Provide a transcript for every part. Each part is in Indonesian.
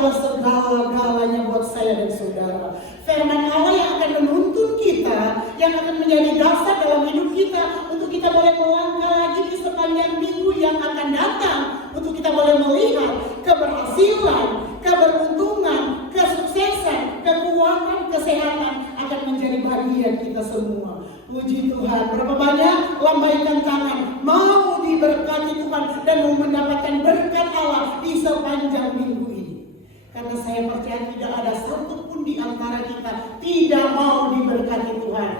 adalah segala-galanya buat saya dan saudara. Firman Allah yang akan menuntun kita, yang akan menjadi dasar dalam hidup kita, untuk kita boleh melangkah lagi di sepanjang minggu yang akan datang, untuk kita boleh melihat keberhasilan, keberuntungan, kesuksesan, kekuatan, kesehatan akan menjadi bagian kita semua. Puji Tuhan. Berapa banyak lambaikan tangan mau diberkati Tuhan dan mau mendapatkan berkat Allah di sepanjang minggu ini. Karena saya percaya tidak ada satupun di antara kita tidak mau diberkati Tuhan.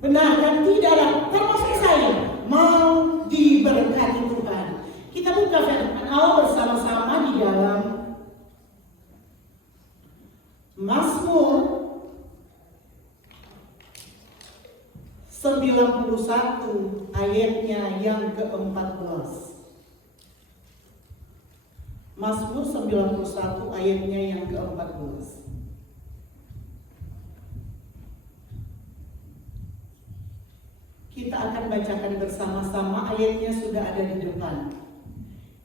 Benar kan? Tidak ada, termasuk saya, mau diberkati Tuhan. Kita buka firman Allah bersama-sama di dalam Mazmur 91 ayatnya yang ke-14. Mazmur 91 ayatnya yang ke-14. Kita akan bacakan bersama-sama, ayatnya sudah ada di depan.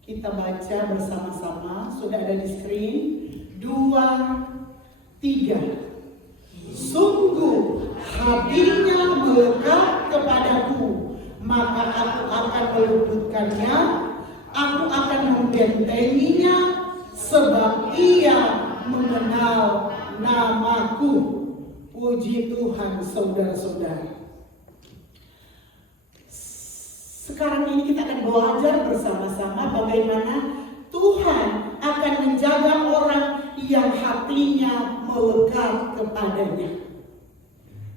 Kita baca bersama-sama, sudah ada di screen. 2, 3. Sungguh hatinya melekat kepadaku, maka aku akan meluputkannya, aku akan membentenginya, sebab ia mengenal namaku. Puji Tuhan, saudara-saudara. Sekarang ini kita akan belajar bersama-sama bagaimana Tuhan akan menjaga orang yang hatinya melekat kepadanya.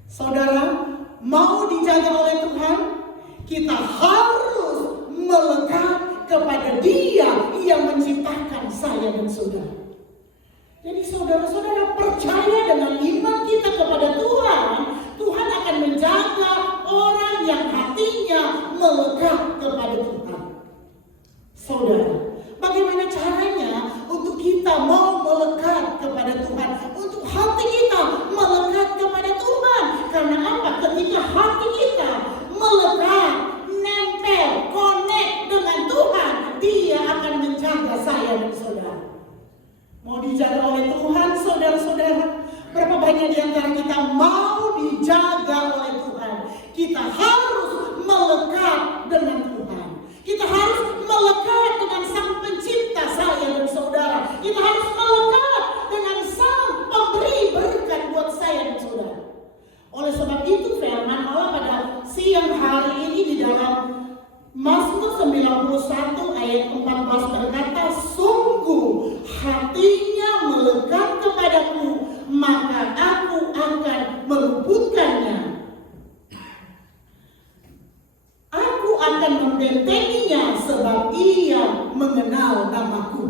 Saudara, mau dijaga oleh Tuhan, kita harus melekat kepada Dia yang menciptakan saya dan saudara. Jadi saudara-saudara percaya dengan iman kita kepada Tuhan, Tuhan akan menjaga orang yang hatinya melekat kepada Tuhan. Saudara, bagaimana caranya untuk kita mau melekat kepada Tuhan? Untuk hati kita melekat kepada Tuhan. Karena apa? Ketika hati kita melekat, nempel, connect dengan Tuhan, Dia akan menjaga saya dan saudara. Mau dijaga oleh Tuhan, saudara-saudara? Berapa banyak di antara kita mau dijaga oleh Tuhan? Kita harus melekat dengan Tuhan. Kita harus melekat dengan Sang Pencipta saya dan saudara. Kita harus melekat dengan Sang Pemberi berkat buat saya dan saudara. Oleh sebab itu firman Allah pada siang hari ini di dalam Mazmur 91 ayat 14 berkata, sungguh hatinya melekat kepadaku, maka aku akan meluputkannya. Aku akan membentenginya sebab ia mengenal namaku.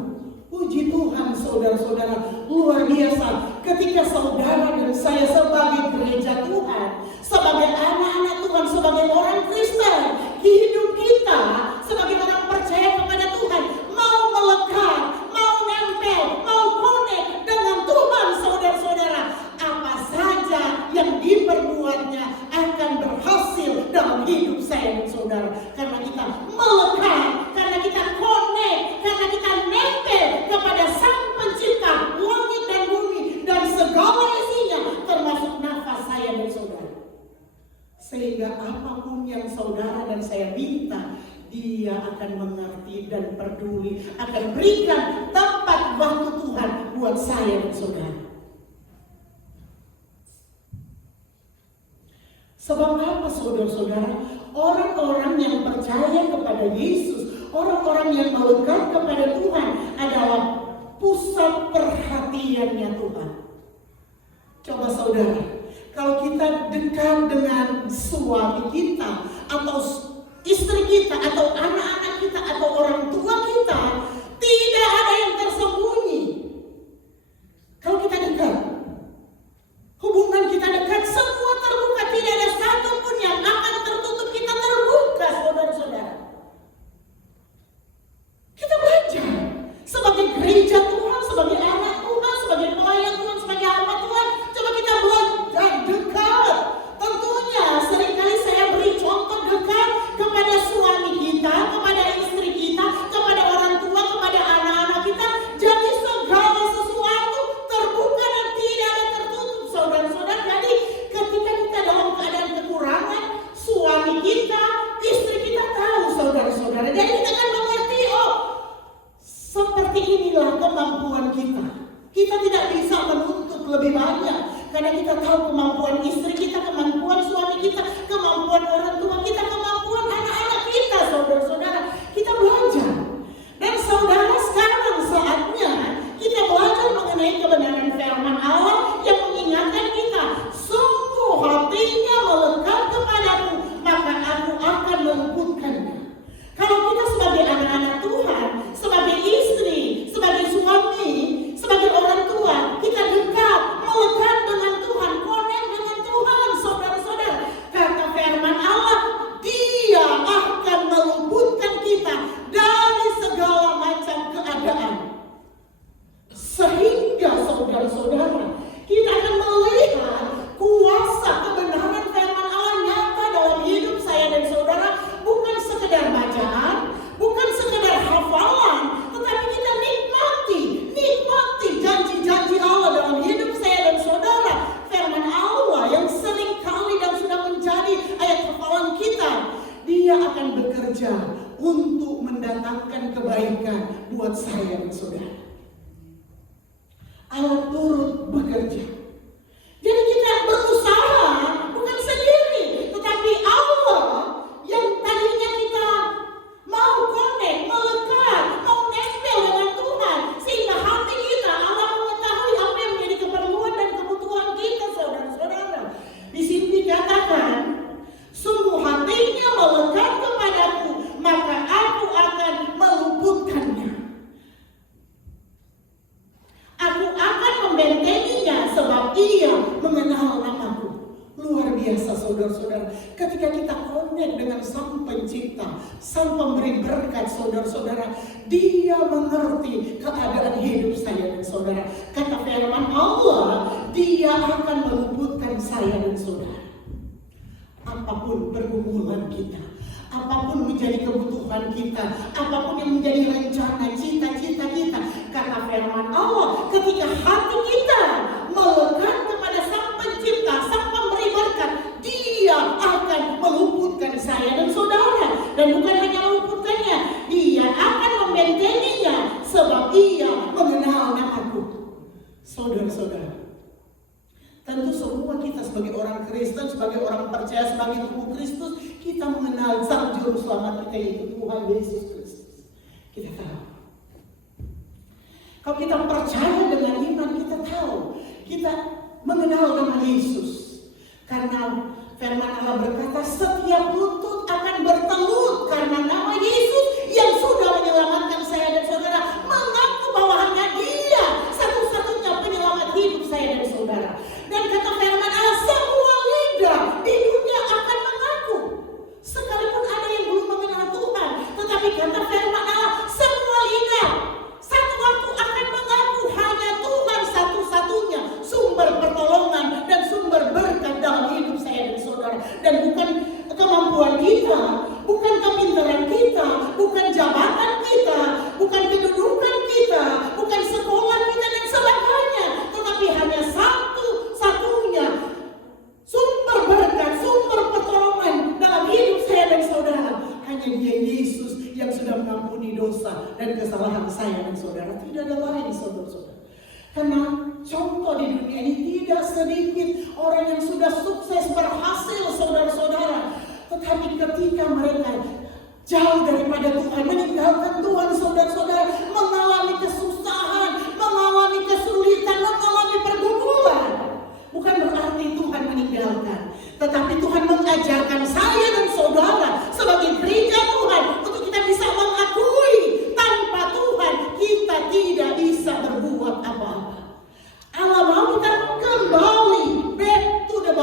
Puji Tuhan, saudara-saudara, luar biasa. Ketika saudara dan saya sebagai gereja Tuhan, sebagai anak-anak Tuhan, sebagai orang Kristen, hidup kita sebagai orang percaya kepada Tuhan, mau melekat, mau nempel, mau connect dengan Tuhan, saudara-saudara, apa saja yang diperbuatnya akan berhasil dalam hidup saya dan saudara. Karena kita melekat, karena kita connect, karena kita nempel kepada Sang Pencipta langit dan bumi dan segala isinya, termasuk nafas saya dan saudara. Sehingga apapun yang saudara dan saya minta, Dia akan mengerti dan peduli, akan berikan tempat waktu Tuhan buat saya dan saudara. Sebab apa, saudara-saudara? Orang-orang yang percaya kepada Yesus, orang-orang yang melekat kepada Tuhan adalah pusat perhatiannya Tuhan. Coba saudara, kalau kita dekat dengan suami kita, atau istri kita, atau anak-anak kita, atau orang tua kita, tidak ada yang tersembunyi. Kalau kita dekat, hubungan kita dekat, semua terbuka, tidak ada satupun yang akan tertutup. Kita terbuka, saudara-saudara. Kita belajar sebagai gereja Tuhan, sebagai anak Tuhan, sebagai pelayan Tuhan, sebagai hamba Tuhan. Coba kita belajar dekat. Tentunya seringkali saya beri contoh dekat kepada suami kita, kepada istri kita, kepada orang tua kemampuan kita. Kita tidak bisa menuntut lebih banyak. Karena kita tahu kemampuan istri kita, kemampuan suami kita, kemampuan orang tua kita, kemampuan anak-anak kita, saudara-saudara. Kita belajar. Dan saudara, sekarang saatnya kita belajar mengenai kebenaran firman Allah yang mengingatkan kita, sungguh hatinya melekat kepadaku, maka aku akan meluputkannya. Kalau kita sebagai anak-anak Tuhan, sebagai istri, sebagai suami, sebagai orang tua, kita dekat, melekat dengan Tuhan, connect dengan Tuhan, saudara-saudara. Kata firman Allah, Dia akan meluputkan kita dari segala macam keadaan. Sehingga saudara-saudara, kita akan melihat kuasa kebenaran firman Allah nyata dalam hidup saya dan saudara. Bukan sekedar bacaan, bukan sekedar hafalan, tetapi kita nikmati janji-janji Allah dalam hidup saya dan saudara. Firman Allah yang sering kali dan sudah menjadi ayat hafalan kita, Dia akan bekerja untuk mendatangkan kebaikan buat saya dan saudara. Allah turut bekerja. Jadi kita berusaha bukan sendiri, tetapi Allah yang tadinya kita mau connect, melekat, mau nempel dengan Tuhan, sehingga hati kita, Allah mengetahui apa yang menjadi keperluan dan kebutuhan kita, saudara-saudara. Di sini dikatakan, sungguh hatinya melekat kepadaku, maka aku akan meluputkannya. Aku akan membentenginya sebab Ia mengenal namaku. Luar biasa, saudara-saudara. Ketika kita connect dengan Sang Pencipta, Sang Pemberi berkat, saudara-saudara, Dia mengerti keadaan hidup saya dan saudara. Kata firman Allah, Dia akan meluputkan saya dan saudara. Apapun pergumulan kita, apapun menjadi kebutuhan kita, apapun yang menjadi rencana, cita-cita kita, kata firman Allah, ketika hati kita melekat kepada Sang Pencipta, Sang Pemberi berkat, Dia akan meluputkan saya dan saudara. Dan bukan hanya meluputkannya, Dia akan membentenginya sebab Ia mengenal namaku. Saudara-saudara, tentu semua kita sebagai orang Kristen, sebagai orang percaya, sebagai tubuh Kristus, kita mengenal Sang Juru Selamat kita, yaitu Tuhan Yesus Kristus. Kita tahu. Kalau kita percaya dengan iman, kita tahu. Kita mengenal nama Yesus. Karena firman Allah berkata, setiap lutut akan bertelut karena nama Yesus yang sudah menyelamatkan saya dan saudara, mengaku bahwa hanya Dia satu-satunya penyelamat hidup saya dan saudara. Dan kata firman Allah, semua lidah di dunia akan mengaku. Sekalipun ada yang belum mengenal Tuhan, tetapi kata firman Allah, semua lidah satu waktu akan mengaku hanya Tuhan satu-satunya sumber pertolongan dan sumber berkat dalam hidup saya dan saudara. Dan bukan kemampuan kita, bukan kepintaran kita, bukan jabatan kita, bukan kedudukan kita, bukan sekolah kita dan sebagainya, tetapi hanya satu-satunya sumber berkat, sumber pertolongan dalam hidup saya dan saudara. Hanya Dia Yesus yang sudah mengampuni dosa dan kesalahan saya dan saudara. Tidak ada lain, saudara-saudara. Karena contoh di dunia ini tidak sedikit orang yang sudah sukses, berhasil, saudara-saudara. Tetapi ketika mereka jauh daripada Tuhan, meninggalkan Tuhan, saudara-saudara, mengalami kesusahan, mengalami kesulitan, mengalami pergumulan, bukan berarti Tuhan meninggalkan. Tetapi Tuhan mengajarkan saya dan saudara sebagai gereja Tuhan untuk kita bisa mengakui tanpa Tuhan kita tidak bisa berbuat apa-apa. Allah mau kita kembali back to the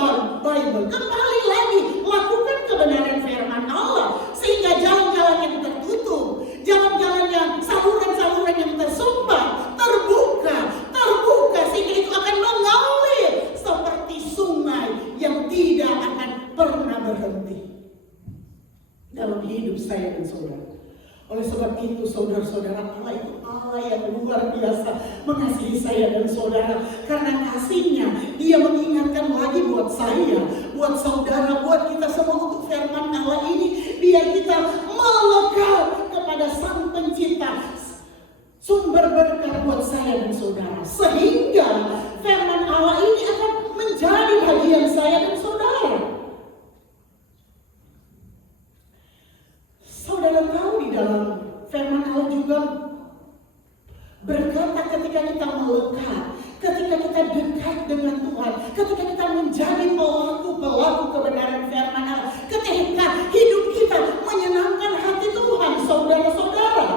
Bible, kembali lagi lakukan kebenaran firman Allah, sehingga jalan-jalan yang tertutup, jalan-jalan yang saluran-saluran yang tersumbat terbuka, sehingga itu akan mengalir seperti sungai yang tidak akan pernah berhenti dalam hidup saya dan saudara. Oleh sebab itu, saudara-saudara, Allah itu Allah yang luar biasa mengasihi saya dan saudara. Karena kasih-Nya, Dia mengingatkan lagi buat saya, buat saudara, buat kita semua untuk firman Allah ini, biar kita melekat kepada Sang Pencipta, sumber berkat buat saya dan saudara. Sehingga firman Allah ini akan menjadi bagian saya dan saudara. Saudara tahu di dalam firman Allah juga berkata ketika kita melekat, ketika kita dekat dengan Tuhan, ketika kita menjadi pelaku kebenaran firman Allah, ketika hidup kita menyenangkan hati Tuhan, saudara-saudara,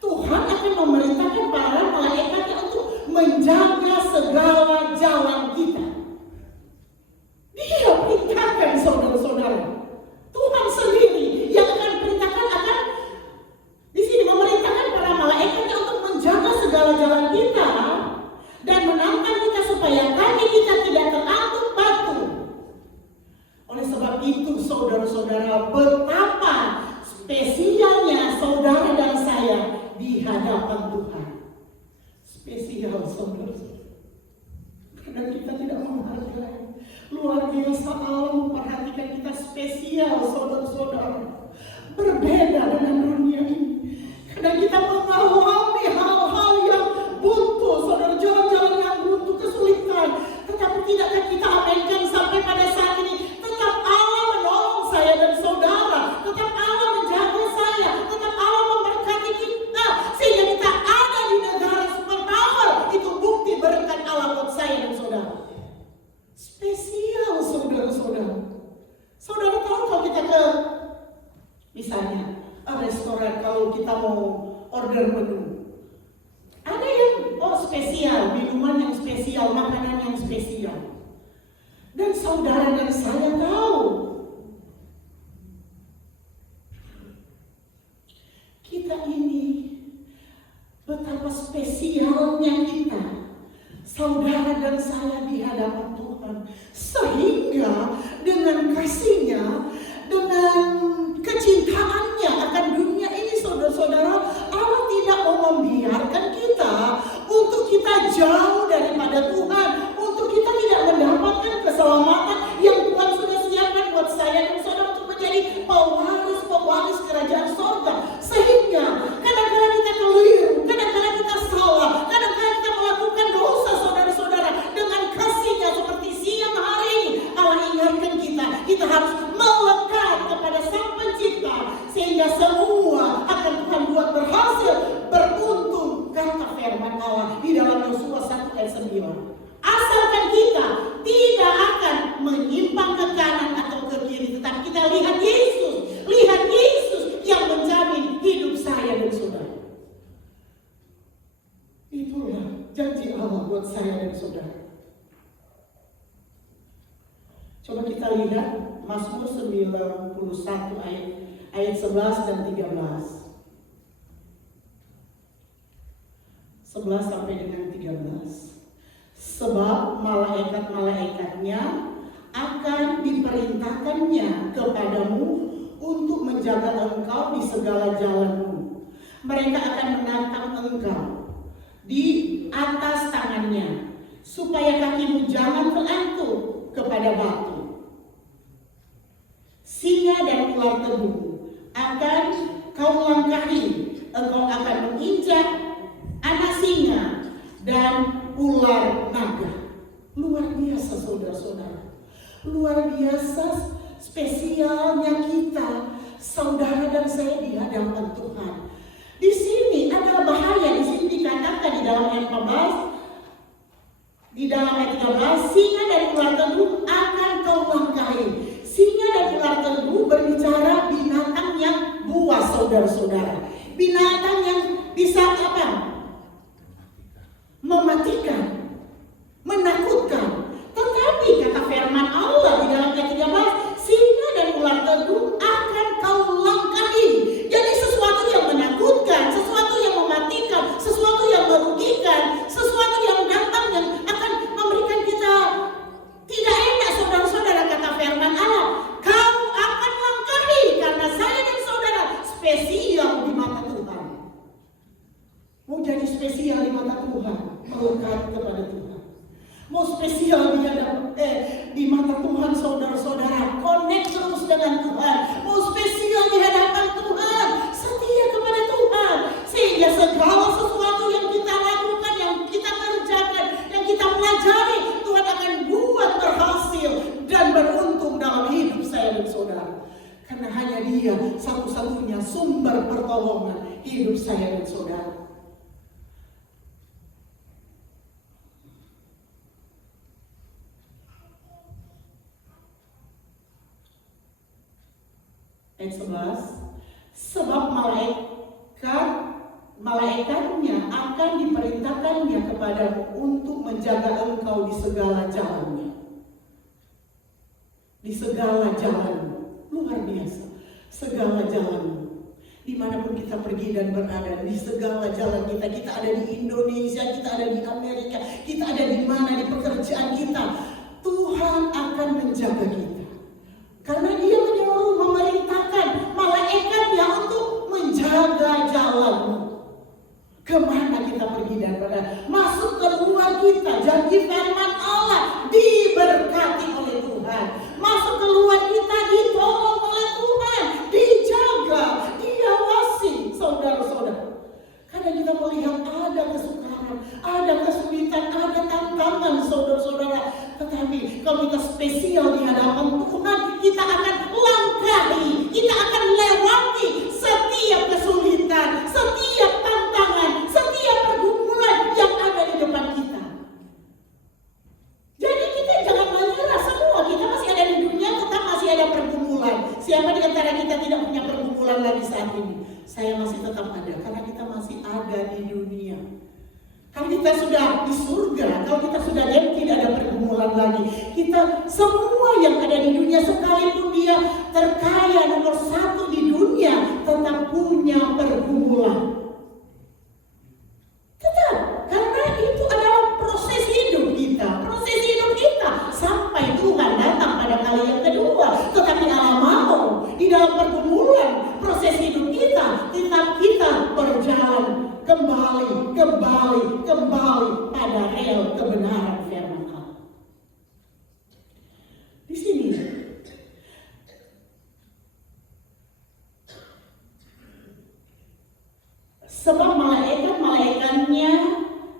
Tuhan akan memerintahkan para malaikatnya untuk menjaga segala jalan kita. Dia perintahkan saudara-saudara. Tuhan sendiri yang akan perintahkan, akan di sini memerintahkan para malaikatnya untuk menjaga segala jalan kita dan menantang kita supaya kaki kita tidak terantuk batu. Oleh sebab itu saudara-saudara, betapa spesialnya saudara dan saya di hadapan Tuhan. Spesial saudara-saudara, karena kita tidak menghargai. Luar biasa Allah memperhatikan kita spesial saudara-saudara. Berbeda dengan dunia ini. Karena kita mengalami hal-hal yang buntu, saudara, jalan-jalan yang buntu, kesulitan. Tetapi tidakkah kita aminkan sampai pada saat ini tetap Allah menolong saya dan saudara, tetap Allah menjaga saya, tetap Allah memberkati kita sehingga kita ada di negara superpower. Itu bukti berkat Allah buat saya dan saudara. Spesial saudara-saudara. Saudara tahu kalau kita ke misalnya restoran, kalau kita mau order menu, ada yang spesial, minuman yang spesial, makanan yang spesial. Dan saudara dan saya tahu kita ini betapa spesialnya kita, saudara dan saya di hadapan Tuhan. Sehingga dengan kasih-Nya, dengan kecintaannya akan dunia ini, saudara-saudara, Allah tidak mau membiarkan kita untuk kita jauh daripada Tuhan, untuk kita tidak mendapatkan keselamatan yang Tuhan sudah siapkan buat saya dan saudara untuk menjadi pewaris kerajaan sorga. Sehingga kadang-kadang kita keliru, kadang-kadang kita salah, kadang-kadang kita melakukan dosa, saudara-saudara. Dengan kasih-Nya seperti siang hari ini Allah ingatkan kita harus melekat kepada Sang Pencipta, sehingga semua akan Tuhan buat berhasil, beruntung, kata firman Allah di dalam Yosua 1 ayat 9. Asalkan kita tidak akan menyimpang ke kanan atau ke kiri, tetapi kita lihat Yesus yang menjamin hidup saya dan saudara. Itulah janji Allah buat saya dan saudara. Coba kita lihat Mazmur 91 ayat 11 dan 13. 11 sampai dengan 13. Sebab malaikat-malaikatnya akan diperintahkannya kepadamu untuk menjaga engkau di segala jalanmu. Mereka akan menatang engkau di atas tangannya, supaya kakimu jangan terantuk kepada batu. Singa dan ular tebu akan kau langkahi, engkau akan menginjak anak singa dan ular naga. Luar biasa saudara-saudara. Luar biasa spesialnya kita, saudara dan saya di hadapan Tuhan. Di sini ada bahaya, di sini dikatakan di dalam ayat 14, di dalam ayat 13, singa dan ular tebu akan kau langkahi. Singa dan ular tebu berbicara binatang yang buas, saudara-saudara. Binatang yang bisa apa? Mematikan, menakutkan. Tetapi kata firman Allah di dalam ayat 13, singa dan ular tebu akan kau langkahi. Jadi sesuatu yang menakutkan, sesuatu yang mematikan, sesuatu yang merugikan, sesuatu yang datang yang akan memberikan kita tidak enak, saudara-saudara, kata firman Allah, kau akan langkahi, karena saya dan saudara spesial di mata Tuhan. Mau jadi spesial di mata Tuhan, melekat kepada Tuhan. Mau spesial di mata Tuhan, saudara-saudara, connect terus dengan Tuhan. Mau spesial di hadapan Tuhan, setia kepada Tuhan, sehingga segala sesuatu yang kita lakukan pertolongan hidup saya dan saudara. Ayat 11, sebab malaikatnya akan diperintahkannya kepadamu untuk menjaga engkau di segala jalannya. Di segala jalanmu, luar biasa, segala jalanmu. Dimanapun kita pergi dan berada, di segala jalan kita ada di Indonesia, kita ada di Amerika, kita ada di mana, di pekerjaan kita, Tuhan akan menjaga kita. Karena Dia menyuruh, memerintahkan malaikatnya untuk menjaga jalanmu. Kemana kita pergi dan berada, masuk keluar kita, janji firman Allah diberkati oleh Tuhan. Masuk keluar kita ditolong oleh Tuhan, dijaga, diawasi, saudara-saudara. Kadang kita melihat ada kesukaran, ada kesulitan, ada tantangan, saudara-saudara. Tetapi kalau kita spesial di hadapan Tuhan, kita akan langkahi, kita akan lewati setiap kesulitan, setiap tantangan, setiap pergumulan yang ada di depan kita. Jadi kita jangan menyerah semua. Kita masih ada di dunia, tetap masih ada pergumulan. Siapa di antara kita tidak punya pergumulan lagi saat ini? Saya masih tetap ada, karena kita masih ada di dunia. Kalau kita sudah di surga, kalau kita sudah tidak ada pergumulan lagi. Kita semua yang ada di dunia, sekalipun dia terkaya nomor 1 di dunia, tetap punya pergumulan. Tetap, karena itu adalah proses hidup kita. Proses hidup kita sampai Tuhan datang pada kali yang kedua. Tetapi Allah mau di dalam pergumulan proses hidup kita, tetap kita berjalan kembali pada rel kebenaran firman Allah. Di sini sebab malaikatnya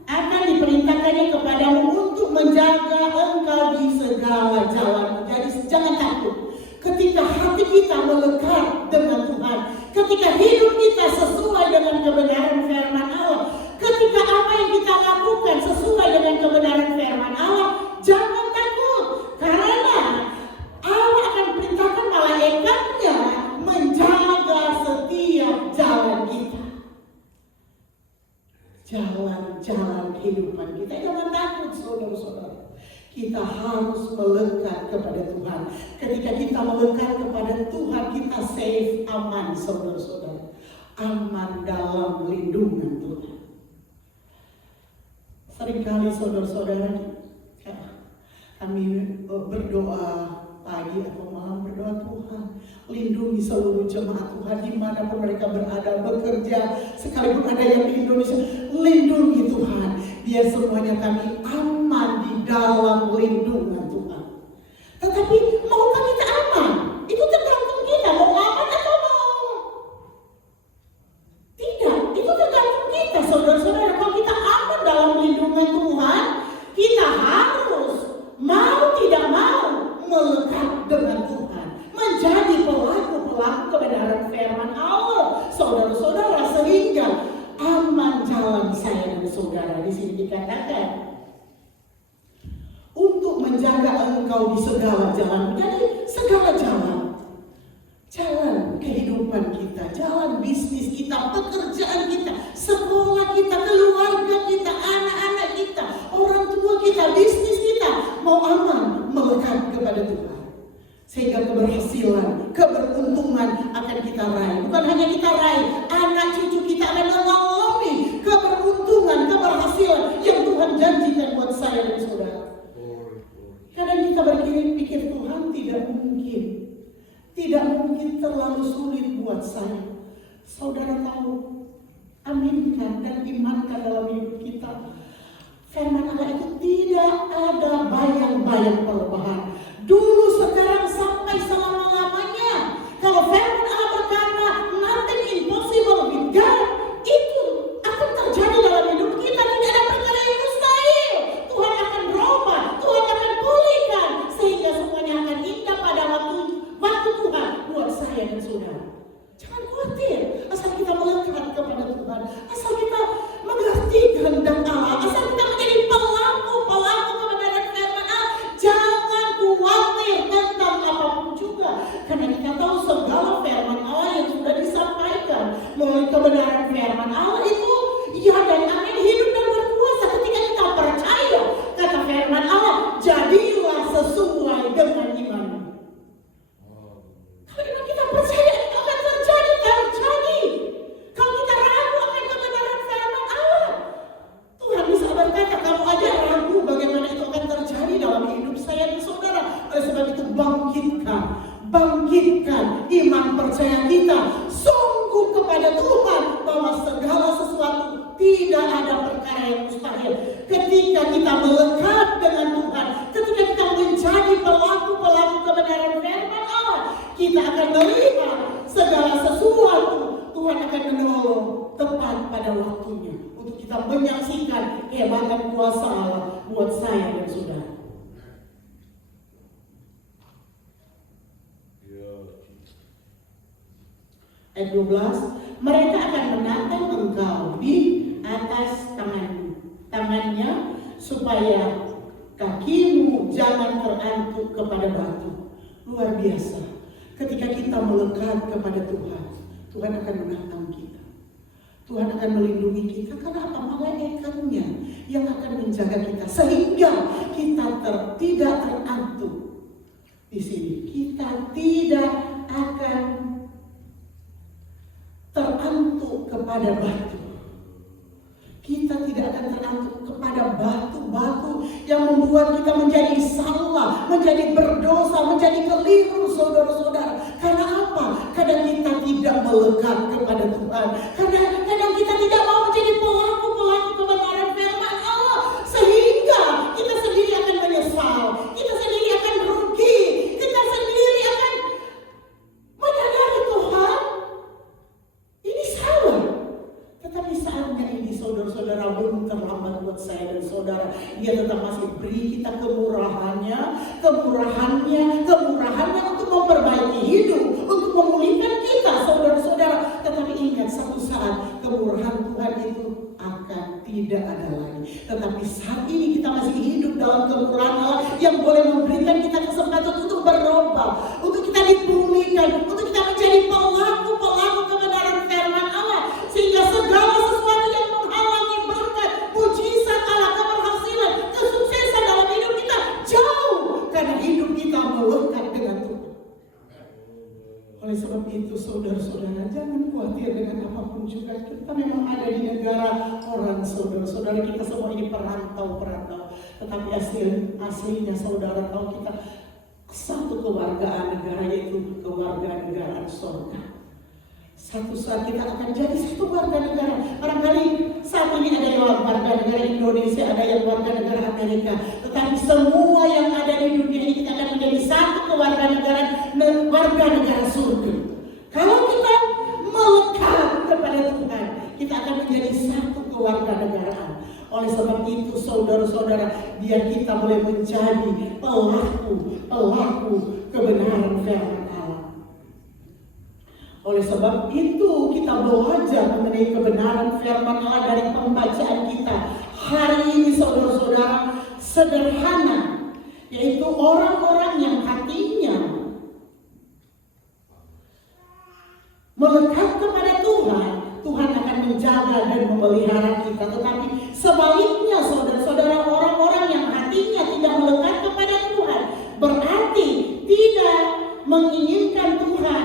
akan diperintahkannya kepadamu untuk menjaga engkau di segala jalan. Jadi jangan takut. Ketika hati kita melekat dengan Tuhan, ketika hidup kita sesuai dengan kebenaran firman Allah, ketika apa yang kita lakukan sesuai dengan kebenaran firman Allah, jangan takut. Karena Allah akan perintahkan malaikatnya menjaga setiap jalan kita. Jalan-jalan kehidupan kita. Jangan takut, saudara-saudara. Kita harus melekat kepada Tuhan. Ketika kita melekat kepada Tuhan, kita safe, aman, saudara-saudara. Aman dalam lindungan Tuhan. Seringkali saudara-saudara, kami berdoa pagi atau malam, berdoa Tuhan lindungi seluruh jemaat Tuhan dimanapun mereka berada, bekerja, sekalipun ada yang di Indonesia, lindungi Tuhan, biar semuanya kami aman di dalam lindungan Tuhan. Tetapi maukah kita aman? Itu tergantung kita, mau aman atau mau tidak. Itu tergantung kita, saudara-saudara. Kalau kita aman dalam lindungan Tuhan, kita harus mau tidak mau melekat dengan Tuhan, menjadi pelaku-pelaku kebenaran firman Allah, saudara-saudara, sehingga aman jalan saya dan saudara. Di sini dikatakan untuk menjaga engkau di segala jalan. Jadi segala jalan, jalan kehidupan kita, jalan bisnis kita, pekerjaan kita, sekolah kita, keluarga kita, anak-anak kita, orang tua kita, bisnis kita mau aman melekat kepada Tuhan. Sehingga keberhasilan, keberuntungan akan kita raih. Bukan hanya kita raih, anak cucu kita akan mengalami keberuntungan, keberhasilan yang Tuhan janjikan buat saya dan saudara. Kadang kita berpikir Tuhan tidak mungkin terlalu sulit buat saya. Saudara tahu, aminkan dan imankan dalam hidup kita. Firman Allah itu tidak ada bayang-bayang perubahan. Dulu, sekarang, sampai selama-lamanya. Kalau firman Allah berkata, nothing impossible with God, itu akan terjadi dalam hidup kita. Tidak ada perkara yang mustahil. Tuhan akan berubah, Tuhan akan pulihkan, sehingga semuanya akan indah pada waktu Tuhan buat saya dan saudara. Jangan khawatir, asal kita memulihkan iman percaya kita sungguh kepada Tuhan bahwa segala sesuatu tidak ada perkara yang mustahil. Ketika kita melekat dengan Tuhan, ketika kita menjadi pelaku-pelaku kebenaran firman Allah, kita akan melihat segala sesuatu Tuhan akan menolong tepat pada waktunya untuk kita menyaksikan kehebatan kuasa Allah buat saya dan saudara. Ayat 12, mereka akan menatang engkau di atas tangannya supaya kakimu jangan terantuk kepada batu. Luar biasa. Ketika kita melekat kepada Tuhan, Tuhan akan menatang kita. Tuhan akan melindungi kita karena apa? Malaikatnya yang akan menjaga kita sehingga kita tidak terantuk. Di sini kita tidak akan terantuk kepada batu. Kita tidak akan terantuk kepada batu-batu yang membuat kita menjadi salah, menjadi berdosa, menjadi keliru, saudara-saudara. Karena apa? Karena kita tidak melekat kepada Tuhan. Karena kita tidak mau menjadi pelaku-pelaku kebenaran firman Allah. Sehingga kita sendiri akan menyesal. Kita sendiri akan rugi. Kita sendiri akan menyadari Tuhan, ini salah. Tetapi saatnya ini saudara-saudara belum terlambat buat saya dan saudara. Dia tetap masih beri kita kemurahannya untuk memperbaiki hidup, untuk memulihkan kita saudara-saudara. Tetapi ingat, satu saat kemurahan Tuhan itu akan tidak ada lagi. Tetapi saat ini kita masih hidup dalam kemurahan Allah yang boleh memberikan kita kesempatan untuk berubah, untuk kita dipulihkan, untuk kita menjadi pelaku-pelaku kebenaran firman Allah. Sehingga segala sesuatu yang menghalangi berkat, mujizat Allah, keberhasilan, kesuksesan dalam hidup kita jauh. Karena hidup kita melekat dengan Tuhan. Oleh sebab itu saudara-saudara, jangan khawatir dengan apapun juga. Kita memang ada di negara orang, saudara-saudara, kita semua ini perantau. Tetapi aslinya saudara tahu kita satu kewargaan negara, yaitu kewarganegaraan surga. Satu saat kita akan jadi satu warga negara. Barangkali saat ini ada yang warga negara Indonesia, ada yang warga negara Amerika. Tetapi semua yang ada di dunia ini kita akan menjadi satu warga negara surga. Kalau kita melekat kepada Tuhan, kita akan menjadi satu kewarganegaraan. Oleh sebab itu saudara-saudara, biar kita boleh menjadi pelaku kebenaran firman Allah. Oleh sebab itu kita belajar mengenai kebenaran firman Allah dari pembacaan kita hari ini saudara-saudara, sederhana, yaitu orang-orang yang hatinya melekat kepada Tuhan, Tuhan akan menjaga dan memelihara kita. Tetapi sebaliknya saudara-saudara, orang-orang yang hatinya tidak melekat kepada Tuhan berarti tidak menginginkan Tuhan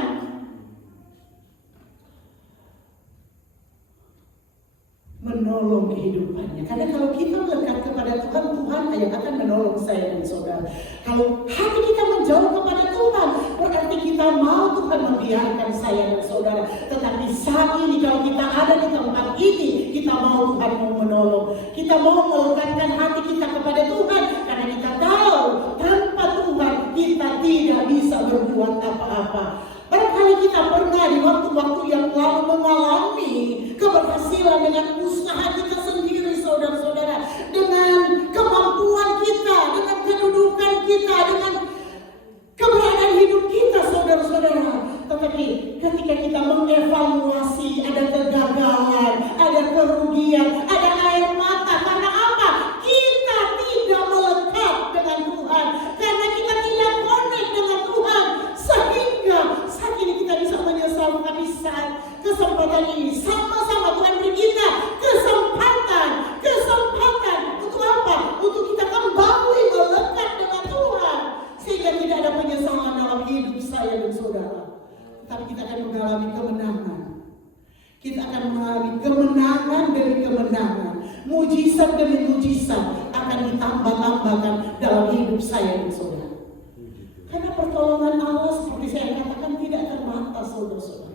menolong kehidupannya. Karena kalau kita melekat kepada Tuhan, Tuhan yang akan menolong saya dan saudara. Kalau hati kita menjauh kepada Tuhan, berarti kita mau Tuhan membiarkan saya dan saudara. Tetapi saat ini kalau kita ada di tempat ini, kita mau Tuhan mau menolong. Kita mau melekatkan hati kita kepada Tuhan, karena kita tahu tanpa Tuhan kita tidak bisa berbuat apa-apa. Barangkali kita pernah di waktu-waktu yang lalu mengalami keberhasilan dengan usaha kita sendiri saudara-saudara, dengan kemampuan kita, dengan kedudukan kita, dengan keberadaan hidup kita saudara-saudara. Tetapi ketika kita mengevaluasi ada kegagalan, ada kerugian, ada air mata. Karena apa? Kita tidak melekat dengan Tuhan, karena kita tidak connect dengan Tuhan, sehingga saat ini kita bisa menyesal. Tapi saat kesempatan ini sama-sama Tuhan beri kita kesempatan untuk apa? Untuk kita kembali melekat dengan Tuhan, sehingga tidak ada penyesalan dalam hidup saya dan saudara. Tetapi kita akan mengalami kemenangan. Kita akan mengalami kemenangan demi kemenangan, mujizat demi mujizat akan ditambah-tambahkan dalam hidup saya dan saudara. Karena pertolongan Allah seperti saya katakan tidak terbatas, saudara-saudara.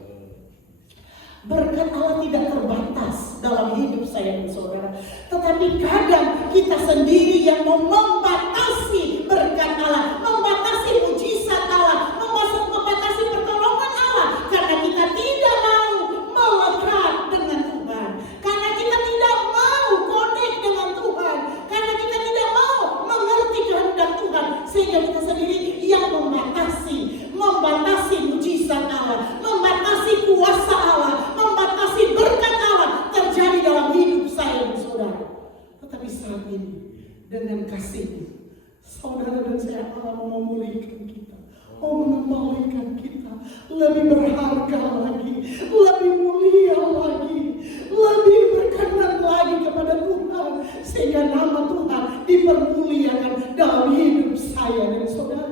Berkat Allah tidak terbatas dalam hidup saya dan saudara. Tetapi kadang kita sendiri yang mau membatasi berkat Allah, membatasi mujizat Allah, membatasi pertolongan Allah. Karena kita tidak mau melekat dengan Tuhan. Karena kita tidak mau connect dengan Tuhan. Karena kita tidak mau mengerti kehendak Tuhan. Sehingga kita sendiri yang membatasi mujizat Allah, membatasi kuasa Allah, membatasi berkat Allah terjadi dalam hidup saya dan saudara. Tetapi saat ini dengan kasih saudara dan saya, Allah mau memulihkan kita, mau mengembalikan kita lebih berharga lagi, lebih mulia lagi, lebih berkenan lagi kepada Tuhan, sehingga nama Tuhan dipermuliakan dalam hidup saya dan saudara.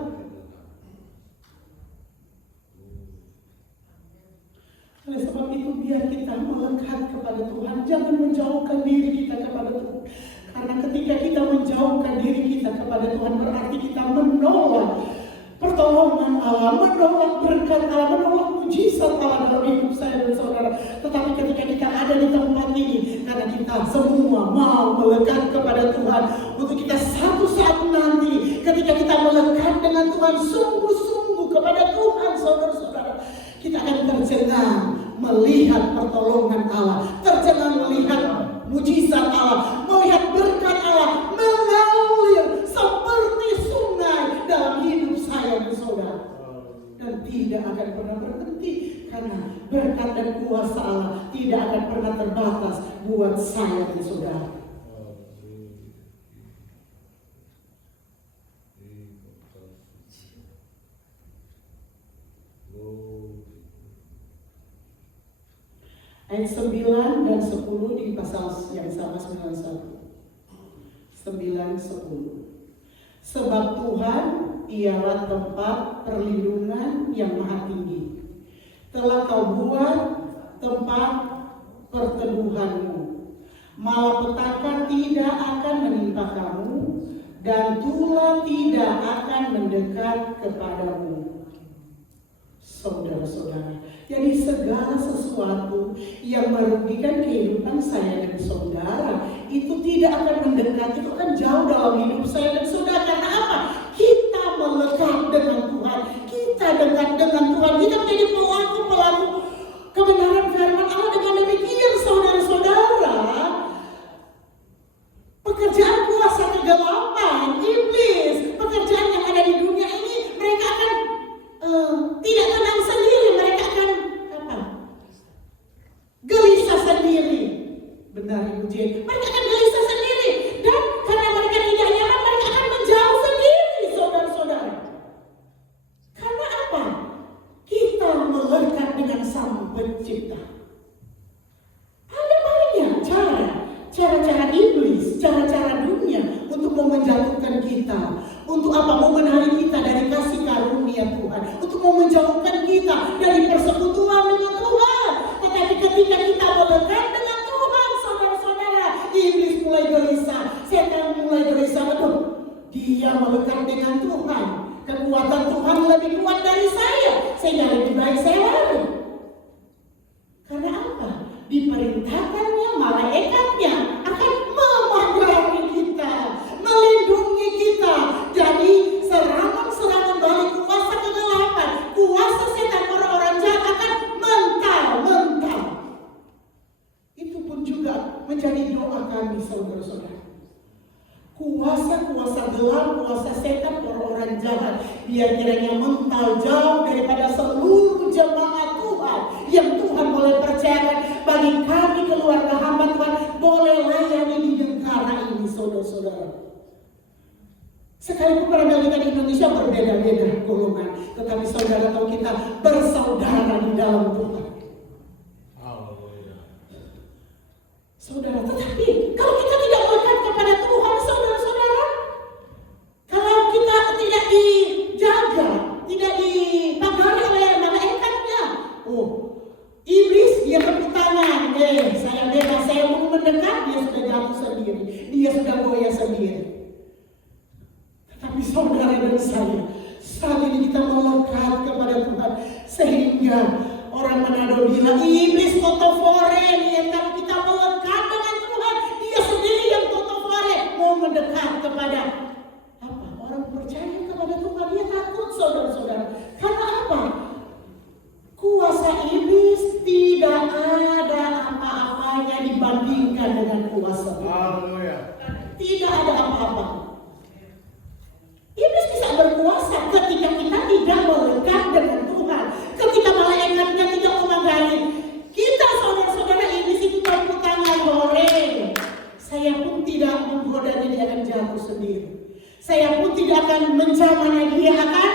Oleh sebab itu biar kita melekat kepada Tuhan, jangan menjauhkan diri kita kepada Tuhan. Karena ketika kita menjauhkan diri kita kepada Tuhan, berarti kita menolak pertolongan Allah, menolak berkat Allah, menolak mujizat Allah dalam hidup saya dan saudara. Tetapi ketika kita ada di tempat ini, karena kita semua mau melekat kepada Tuhan, untuk kita satu saat nanti ketika kita melekat dengan Tuhan sungguh-sungguh kepada Tuhan, saudara-saudara, kita akan tercengang melihat pertolongan Allah, tercengang melihat mujizat Allah, melihat berkat Allah mengalir seperti sungai dalam hidup saya dan saudara. Dan tidak akan pernah berhenti, karena berkat dan kuasa Allah tidak akan pernah terbatas buat saya dan saudara. Ayat 9 dan 10 di pasal yang sama, 91. 9-10. Sebab Tuhan ialah tempat perlindungan yang maha tinggi. Telah kau buat tempat perteduhanmu. Malapetaka tidak akan menimpa kamu, dan tulah tidak akan mendekat kepadamu. Saudara-saudara, jadi segala sesuatu yang merugikan kehidupan saya dan saudara itu tidak akan mendekat, itu akan jauh dalam hidup saya dan saudara. Karena apa? Kita melekat dengan Tuhan, kita dekat dengan Tuhan, kita menjadi pelaku kebenaran firman Allah. Dengan demikian saudara-saudara, pekerjaan kuasa kegelapan, iblis, pekerjaan yang ada di dunia ini, mereka akan tidak tenang sendiri, mereka akan gelisah sendiri. Benar Ibu Jen, mereka akan gelisah sendiri, dan karena mereka tidak nyaman, mereka akan menjauh sendiri, saudara-saudara. Karena apa? Kita melekat dengan Sang Pencipta. Ada banyak cara-cara iblis, cara-cara dunia untuk mau menjatuhkan kita. Untuk apa? Mau menarik kita dari kasih karunia Tuhan, untuk mau menjauhkan kita dari persekutuan dengan Tuhan. Tetapi ketika kita melekat dengan Tuhan, saudara-saudara, iblis mulai gelisah, setan mulai gelisah. Aduh, dia melekat dengan Tuhan, kekuatan Tuhan lebih kuat dari saya, sehingga lebih baik saya lari. Karena apa? Diperintahkannya malaikatnya akan memagari kita, melindungi kita. Jadi serangan-serangan dari kuasa kegelapan, kuasa setan, orang-orang jahat akan mental. Itu pun juga menjadi doa kami, saudara-saudara. Kuasa-kuasa gelap, kuasa setan, orang-orang jahat, biar kiranya mental jauh daripada seluruh jemaat Tuhan yang Tuhan boleh percayakan bagi kami, keluarga hamba Tuhan, boleh layani di negara ini, saudara-saudara. Sekalipun barangkali kita di Indonesia berbeda-beda golongan, tetapi saudara tahu kita bersaudara di dalam Tuhan. Saudara, tetapi kalau kita tidak melekat kepada Tuhan, saudara-saudara, kalau kita tidak dijaga, tidak dipagari oleh malaikatnya, iblis dia tepuk tangan, saya bebas, saya mau mendekat, dia sudah jatuh sendiri, dia sudah goyah sendiri. Tapi saudara dan saya, Saat ini kita melekat kepada Tuhan, sehingga orang Manado bilang iblis totofore. Kalau kita melekat dengan Tuhan, Dia sendiri yang totofore, mau mendekat kepada apa? Orang percaya kepada Tuhan, dia takut, saudara-saudara. Karena apa? Kuasa iblis tidak ada apa-apanya dibandingkan dengan kuasa Tuhan. Tidak ada apa-apa. Iblis bisa berkuasa ketika kita tidak melekat dengan Tuhan, ketika malaikatnya tidak memagari kita, saudara-saudara. Iblis itu berputangan hore. Saya pun tidak menggodanya, dia akan jatuh sendiri. Saya pun tidak akan menjamahnya, dia akan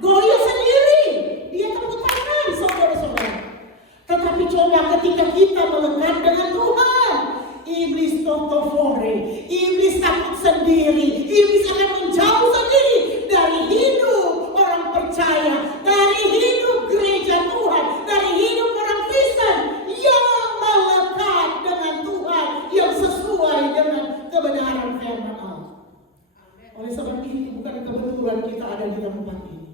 goyah sendiri. Dia tepuk tangan, saudara-saudara. Tetapi coba ketika kita melekat dengan Tuhan, iblis totofore, iblis takut sendiri, iblis akan menjauh sendiri dari hidup orang percaya, dari hidup gereja Tuhan, dari hidup orang Kristen yang melekat dengan Tuhan, yang sesuai dengan kebenaran firman Allah. Oleh sebab itu, bukan kebetulan kita ada di tempat ini.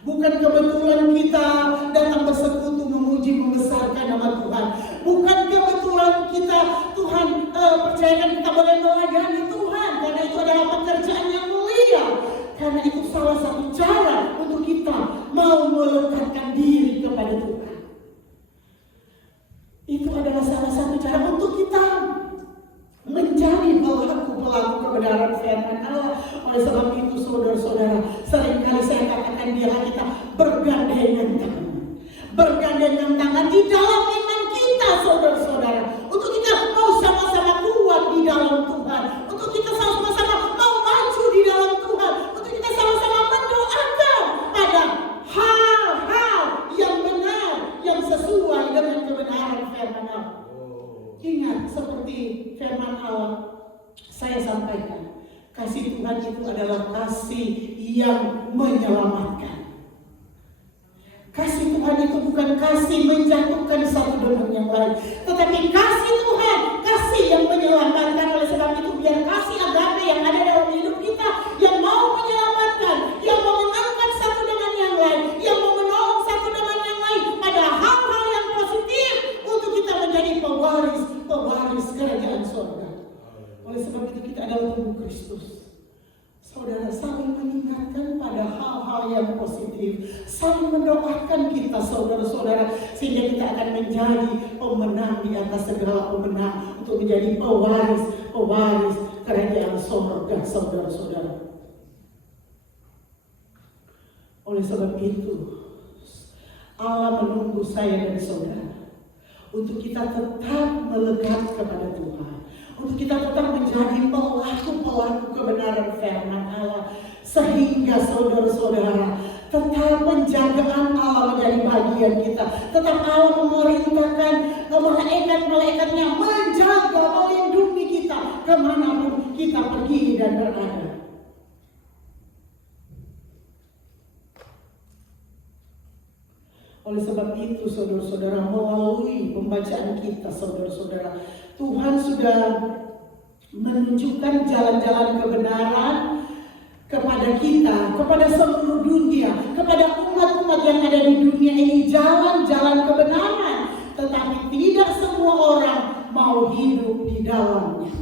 Bukan kebetulan kita datang bersekutu memuji membesarkan nama Tuhan. Bukan kebetulan kita Tuhan percayakan kita boleh melayani Tuhan, karena itu adalah pekerjaan yang mulia. Karena itu salah satu cara untuk kita mau melekatkan diri kepada Tuhan. Itu adalah salah satu cara untuk kita menjadi pelaku kebenaran firman Allah. Oleh sebab itu, saudara-saudara, seringkali saya katakan biarlah kita bergandengan tangan. Bergandengan tangan di dalam iman kita, saudara-saudara. Untuk kita mau sama-sama kuat di dalam Tuhan. Untuk kita sama-sama mau maju di dalam Tuhan. Untuk kita sama-sama mendoakan pada hal-hal yang benar, yang sesuai dengan kebenaran firman Allah. Ingat, seperti firman Allah saya sampaikan, kasih Tuhan itu adalah kasih yang menyelamatkan. Kasih Tuhan itu bukan kasih menjatuhkan satu dengan yang lain, tetapi kasih Tuhan, kasih yang menyelamatkan. Oleh sebab itu, biar kasih agape yang ada dalam hidup kita, yang mau menyelamatkan, yang mau mengangkat satu dengan yang lain, yang mau menolong satu dengan yang lain pada hal-hal yang positif, untuk kita menjadi pewaris kerajaan surga. Oleh sebab itu, kita adalah tubuh Kristus. Saudara, saling mengingatkan pada hal-hal yang positif, saling mendoakan kita, saudara-saudara, sehingga kita akan menjadi pemenang di atas segala pemenang, untuk menjadi pewaris kerajaan surga, saudara-saudara. Oleh sebab itu, Allah menunggu saya dan saudara untuk kita tetap melekat kepada Tuhan, untuk kita tetap menjadi pelaku kebenaran firman Allah, sehingga saudara-saudara tetap penjagaan Allah menjadi bagian kita. Tetap Allah memerintahkan malaikat-malaikatnya menjaga, melindungi kita kemanapun kita pergi dan berada. Oleh sebab itu, saudara-saudara, melalui pembacaan kita, saudara-saudara, Tuhan sudah menunjukkan jalan-jalan kebenaran kepada kita, kepada seluruh dunia, kepada umat-umat yang ada di dunia ini, jalan-jalan kebenaran. Tetapi tidak semua orang mau hidup di dalamnya.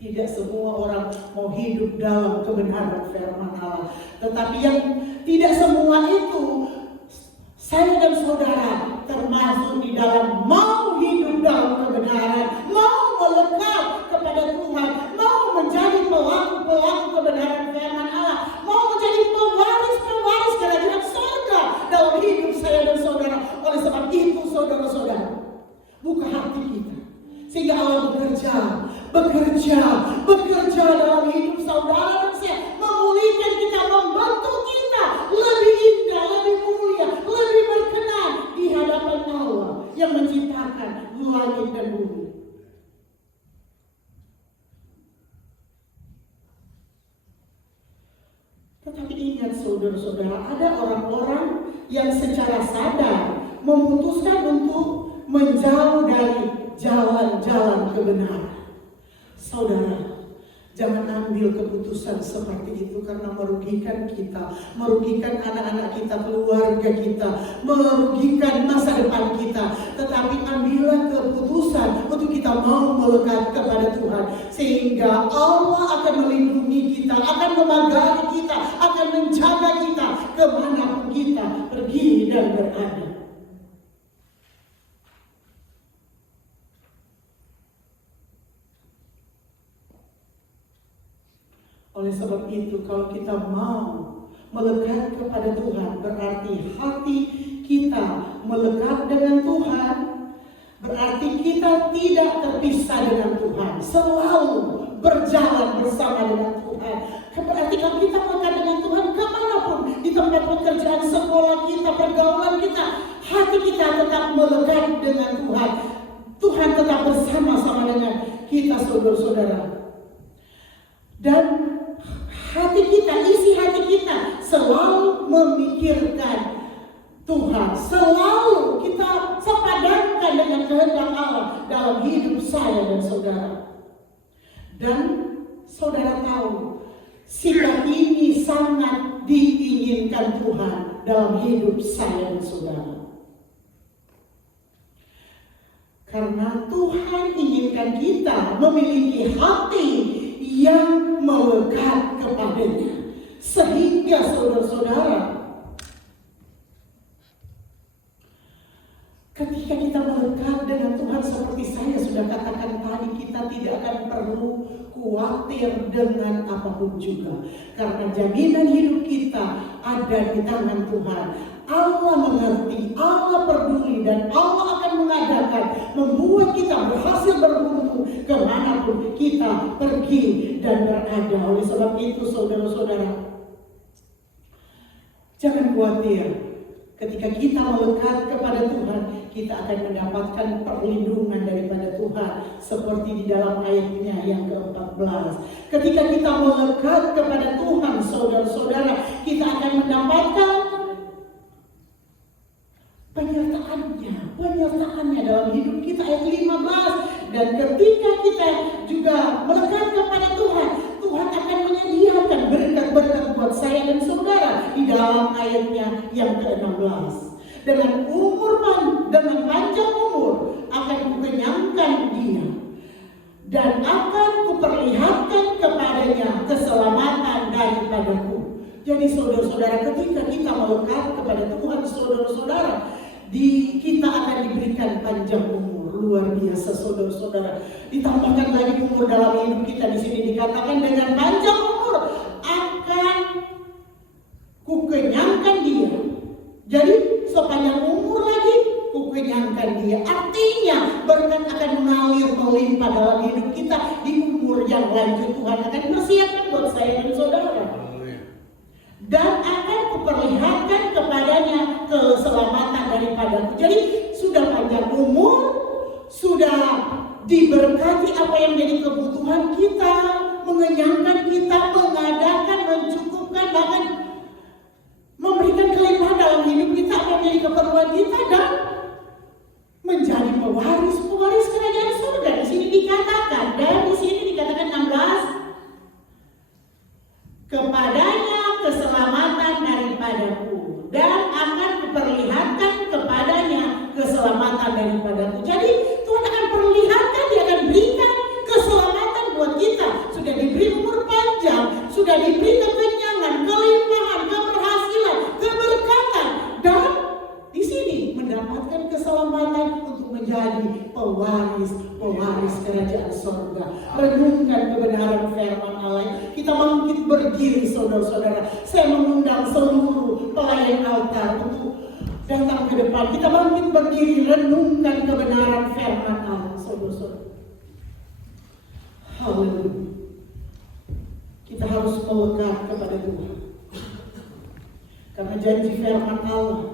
Tidak semua orang mau hidup dalam kebenaran firman Allah. Tetapi yang tidak semua itu, saya dan saudara termasuk di dalam mau hidup dalam kebenaran, mau melekat kepada Tuhan, mau menjadi pelaku kebenaran firman Allah, mau menjadi pewaris kerajaan surga dalam hidup saya dan saudara. Oleh sebab itu, saudara-saudara, buka hati kita, sehingga Allah bekerja dalam hidup saudara dan saya, memulihkan kita, membantu kita lebih indah, lebih mulia, lebih berkenan di hadapan Allah yang menciptakan langit dan bumi. Tetapi ingat, saudara-saudara, ada orang-orang yang secara sadar memutuskan untuk menjauh dari jalan-jalan kebenaran. Saudara, Jangan ambil keputusan seperti itu karena merugikan kita, merugikan anak-anak kita, keluarga kita, merugikan masa depan kita. Tetapi ambillah keputusan untuk kita mau melekat kepada Tuhan, sehingga Allah akan melindungi kita, akan memagari kita, akan menjaga kita kemanapun kita pergi dan berada. Oleh sebab itu, kalau kita mau melekat kepada Tuhan, berarti hati kita melekat dengan Tuhan, berarti kita tidak terpisah dengan Tuhan, selalu berjalan bersama dengan Tuhan. Berarti kalau kita melekat dengan Tuhan, kemanapun, di tempat pekerjaan, sekolah kita, pergaulan kita, hati kita tetap melekat dengan Tuhan. Tuhan tetap bersama-sama dengan kita, saudara-saudara. Dan hati kita, isi hati kita selalu memikirkan Tuhan. Selalu kita sepadankan dengan kehendak Allah dalam hidup saya dan saudara. Dan saudara tahu, sikap ini sangat diinginkan Tuhan dalam hidup saya dan saudara. Karena Tuhan inginkan kita memiliki hati yang melekat kepadanya, sehingga saudara-saudara, ketika kita melekat dengan Tuhan seperti saya sudah katakan tadi, kita tidak akan perlu khawatir dengan apapun juga, karena jaminan hidup kita ada di tangan Tuhan. Allah mengerti, Allah peduli, dan Allah akan mengadakan, membuat kita berhasil bermutu kemanapun kita pergi dan berada. Oleh sebab itu, saudara-saudara, jangan khawatir. Ketika kita melekat kepada Tuhan, kita akan mendapatkan perlindungan daripada Tuhan, seperti di dalam ayatnya yang ke-14. Ketika kita melekat kepada Tuhan, saudara-saudara, kita akan mendapatkan penyertaannya dalam hidup kita, ayat 15. Dan ketika kita juga melekat kepada Tuhan, Tuhan akan menyediakan berkat-berkat buat saya dan saudara di dalam ayatnya yang ke-16. Dengan panjang umur akan kukenyangkan dia, dan akan kuperlihatkan kepadanya keselamatan daripadaku. Jadi saudara-saudara, ketika kita melekat kepada Tuhan, saudara-saudara, kita akan diberikan panjang umur. Luar biasa, saudara-saudara. Ditambahkan lagi umur dalam hidup kita. Di sini dikatakan dengan panjang umur akan kukenyangkan dia. Jadi sepanjang umur lagi kukenyangkan dia. Artinya berkat akan mengalir melimpah dalam hidup kita. Di umur yang lanjut Tuhan akan persiapkan buat saya dan saudara. Dan akan kuperlihatkan kepadanya keselamatan daripadaku. Jadi sudah panjang umur, sudah diberkati apa yang menjadi kebutuhan kita, mengenyangkan kita, mengadakan, mencukupkan, bahkan memberikan kelimpahan dalam hidup kita, apa yang menjadi keperluan kita, dan menjadi pewaris kerajaan surga. Di sini dikatakan, dan di sini dikatakan 16, kepadanya keselamatan daripadaku, dan akan kuperlihatkan kepadanya keselamatan daripadaku. Jadi Tuhan akan perlihatkan, dia akan berikan keselamatan buat kita. Sudah diberi umur panjang, sudah diberi kekenyangan, kelimpahan, keberhasilan, keberkatan, dan di sini mendapatkan keselamatan untuk menjadi pewaris kerajaan surga. Renungkan kebenaran firman Allah. Kita bangkit berdiri, saudara-saudara. Saya mengundang seluruh pelayan altar untuk datang ke depan. Kita bangkit berdiri, renungkan kebenaran firman Allah, saudara-saudara. Haleluya. Kita harus melekat kepada Tuhan, karena janji firman Allah